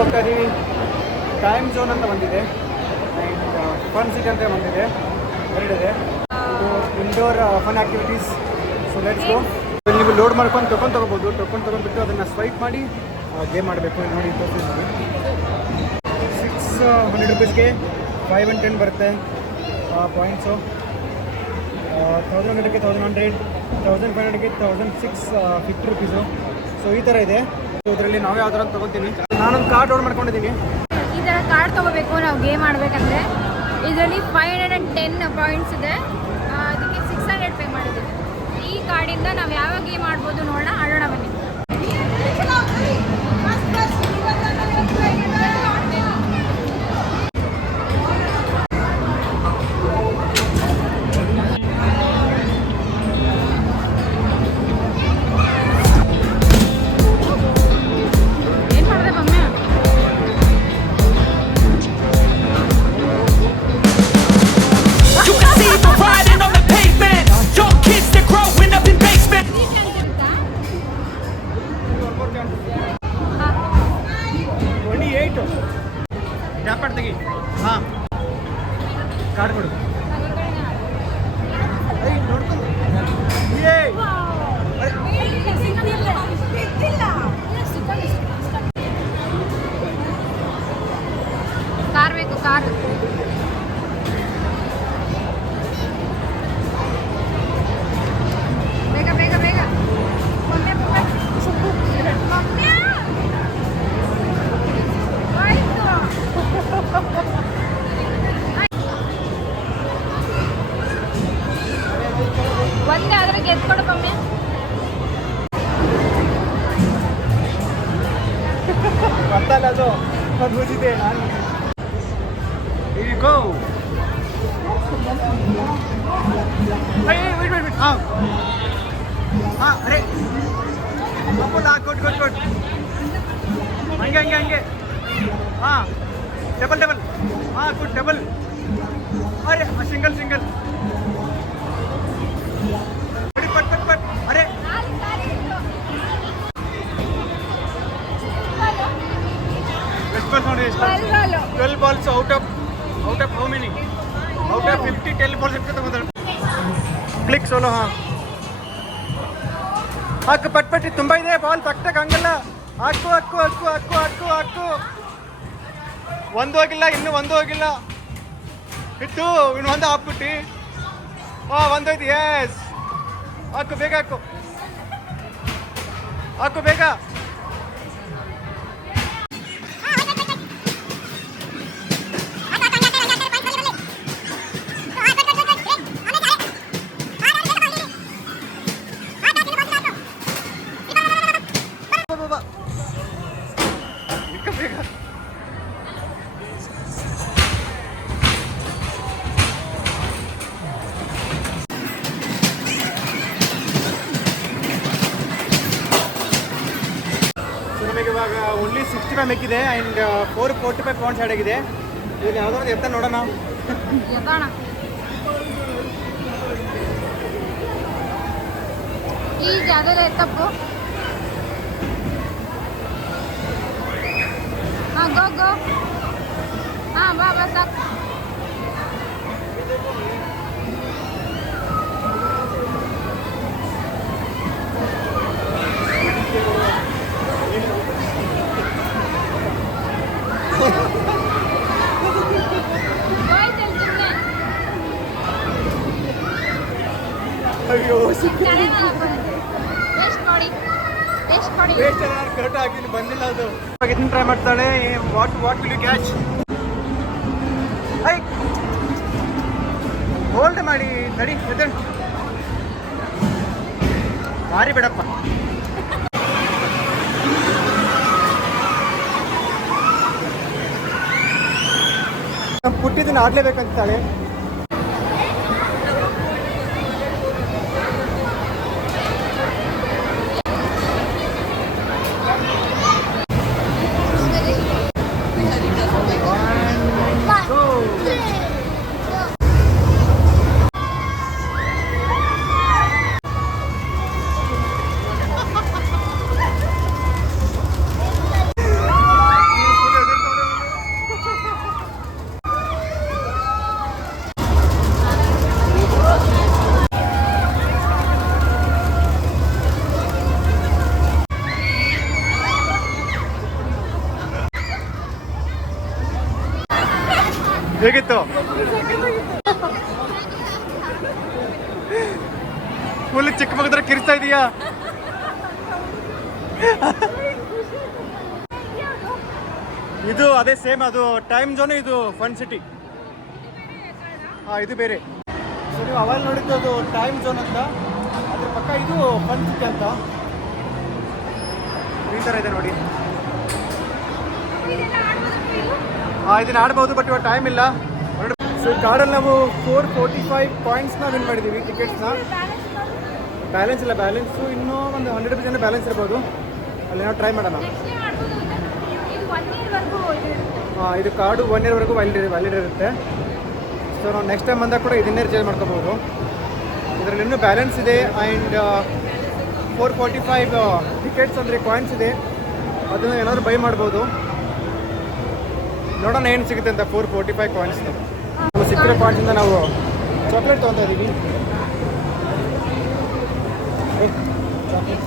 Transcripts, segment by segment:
ಹೋಗ್ತಾ ಇದ್ದೀವಿ. Time zone ಅಂತ ಬಂದಿದೆ ಆ್ಯಂಡ್ ಫನ್ ಸಿಟಿ ಅಂತ ಬಂದಿದೆ, ಎರಡಿದೆ. Indoor fun activities. So let's go. ನೀವು ಲೋಡ್ ಮಾಡ್ಕೊಂಡು ತೊಗೊಬೋದು. ತೊಗೊಂಡ್ಬಿಟ್ಟು ಅದನ್ನು ಸ್ವೈಪ್ ಮಾಡಿ ಗೇಮ್ ಮಾಡಬೇಕು. ನೋಡಿ ತೋರಿಸ್ತೀನಿ. 600 ರೂಪೀಸ್ಗೆ 5 and 10 ಬರುತ್ತೆ ಪಾಯಿಂಟ್ಸು. 1100ಗೆ 1100, 1500ಗೆ 1650 ರೂಪೀಸು. ಸೊ ಈ ಥರ ಇದೆ. ಸೊ ಇದರಲ್ಲಿ ನಾವು ಯಾವ ಥರ ತೊಗೊತೀನಿ. ನಾನೊಂದು ಕಾರ್ಡ್ ಲೋಡ್ ಮಾಡ್ಕೊಂಡಿದ್ದೀನಿ. ಈ ಥರ ಕಾರ್ಡ್ ತೊಗೋಬೇಕು ನಾವು ಗೇಮ್ ಆಡಬೇಕಂದ್ರೆ. ಇದರಲ್ಲಿ 510 ಪಾಯಿಂಟ್ಸ್ ಇದೆ, ಅದಕ್ಕೆ 600 ಪೇ ಮಾಡಿದ್ದೀವಿ. ಈ ಕಾರ್ಡಿಂದ ನಾವು ಯಾವ ಗೇಮ್ ಆಡ್ಬೋದು ನೋಡೋಣ, ಆಡೋಣ ಬನ್ನಿ. ಟ್ಯಾಪಾಡ್ ತೆಗಿ. ಹಾಂ, ಕಾರ್ಡ್ ಕೊಡು. ನೋಡ್ಕೊಂಡು ಕಾರ್ ಬೇಕು, ಕಾರ್. ಬೇಗ ಬೇಗ ಬೇಗ. ಒಂದೇ ಆದ್ರೆ ಗೆದ್ಕೊಡು ಕಮ್ಮಿ. ಗೊತ್ತಲ್ಲ ಅದು ಓದಿದೆ ನಾನು. ಗೋ. ಹಾಂ ಹಾಂ, ಅರೆ ಕೊಟ್ಟು ಹಂಗೆ. ಹಾಂ, ಡಬಲ್. ಹಾಂ, ಗುಡ್, ಡಬಲ್. ಅರೆ ಸಿಂಗಲ್. ಪಟ್. ಅರೆ 12 balls out of how many? Out of 50 12 balls ಎಷ್ಟು ತಗೊಂಡ್ರೆ ಕ್ಲಿಕ್ ಸೋಲೋ. ಹಾಂ, ಹಾಕು ಪಟ್. ತುಂಬ ಇದೆ ಬಾಲ್, ಪಟ್ಟಕ್ಕೆ ಹಂಗಲ್ಲ. ಹಾಕು. ಒಂದು ಹೋಗಿಲ್ಲ, ಇನ್ನೂ ಒಂದು ಹೋಗಿಲ್ಲ. ಇಟ್ಟು ಇನ್ನೊಂದು ಹಾಕ್ಬಿಟ್ಟು. ಒಂದೋಯ್ತು. ಎಸ್, ಹಾಕು ಬೇಗ, ಹಾಕು ಬೇಗ. ನಮಗೆ ಇವಾಗ ಓನ್ಲಿ 65 ಮೆಕ್ಕಿದೆ ಆ್ಯಂಡ್ 445 ಪಾಯಿಂಟ್ಸ್ ಆ್ಯಡ್ ಆಗಿದೆ. ಇಲ್ಲಿ ಯಾವುದೋ ಒಂದು ಎತ್ತ ನೋಡೋಣ. ಈಜಿ ಅದೆಲ್ಲ ಎತ್ತಪ್ಪು. ಹಾಂ, ಗೋ. ಹಾಂ, ಬಾ ಸಾಕು. ಅಯ್ಯೋ, ಕರೆಕ್ಟ್ ಆಗಿ ಬಂದಿಲ್ಲ ಅದು. ಇದನ್ನ ಟ್ರೈ ಮಾಡ್ತಾಳೆ. What will you catch? Hold ಮಾಡಿ ತಡಿ. ಮಾರಿ ಬಿಡಪ್ಪ. ಪುಟ್ಟಿದ್ದನ್ನು ಆಡಲೇಬೇಕಂತಾಳೆ. ಹೇಗಿತ್ತು? ಫುಲ್ ಚಿಕ್ಕ ಮಗದ್ರ ಕಿರ್ಸ್ತಾ ಇದೀಯಾ? ಇದು ಅದೇ ಸೇಮ್, ಅದು ಟೈಮ್ ಝೋನ್, ಇದು ಫನ್ ಸಿಟಿ. ಇದು ಬೇರೆ. ಸೊ ನೀವು ಅವಾಗ ನೋಡಿದ್ದು ಅದು ಟೈಮ್ ಝೋನ್ ಅಂತ, ಅದ್ರ ಪಕ್ಕ ಇದು ಫನ್ ಸಿಟಿ ಅಂತ. ಈ ಥರ ಇದೆ ನೋಡಿ. ಇದನ್ನ ಆಡ್ಬೋದು, ಬಟ್ ಇವಾಗ ಟೈಮ್ ಇಲ್ಲ. ಸೊ ಕಾರ್ಡಲ್ಲಿ ನಾವು 445 ಪಾಯಿಂಟ್ಸ್ನ ವಿನ್ ಮಾಡಿದ್ದೀವಿ, ಟಿಕೆಟ್ಸ್ನ. ಬ್ಯಾಲೆನ್ಸ್ ಇಲ್ಲ, ಬ್ಯಾಲೆನ್ಸು ಇನ್ನೂ ಒಂದು 100% ಬ್ಯಾಲೆನ್ಸ್ ಇರ್ಬೋದು. ಅಲ್ಲಿ ನಾವು ಟ್ರೈ ಮಾಡೋಣ. ಇದು ಕಾರ್ಡು 1 ಇಯರ್ವರೆಗೂ ವ್ಯಾಲಿಡ್ ಇರುತ್ತೆ. ಸೊ ನಾವು ನೆಕ್ಸ್ಟ್ ಟೈಮ್ ಬಂದಾಗ ಕೂಡ ಇದನ್ನೇ ರಿಚಾರ್ಜ್ ಮಾಡ್ಕೋಬೋದು. ಇದರಲ್ಲಿ ಇನ್ನೂ ಬ್ಯಾಲೆನ್ಸ್ ಇದೆ. ಆ್ಯಂಡ್ 445 ಟಿಕೆಟ್ಸ್ ಅಂದರೆ ಕಾಯಿನ್ಸ್ ಇದೆ, ಅದನ್ನು ಏನಾದರೂ ಬೈ ಮಾಡ್ಬೋದು. ನೋಡೋಣ ಏನು ಸಿಗುತ್ತೆ ಅಂತ. 445 ಕಾಯಿನ್ಸ್ ನಾವು ಸಿಕ್ಕಿರೋ ಕಾಯಿನ್ಸಿಂದ ನಾವು ಚಾಕ್ಲೇಟ್ ತೊಗೊತಾ ಇದ್ದೀವಿ. ಚಾಕ್ಲೇಟ್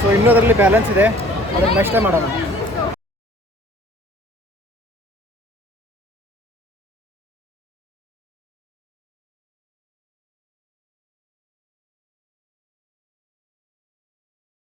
ಸೊ ಇನ್ನೂ ಅದರಲ್ಲಿ ಬ್ಯಾಲೆನ್ಸ್ ಇದೆ, ಅದನ್ನು ನೆಕ್ಸ್ಟ್ ಟೈಮ್ ಮಾಡೋಣ.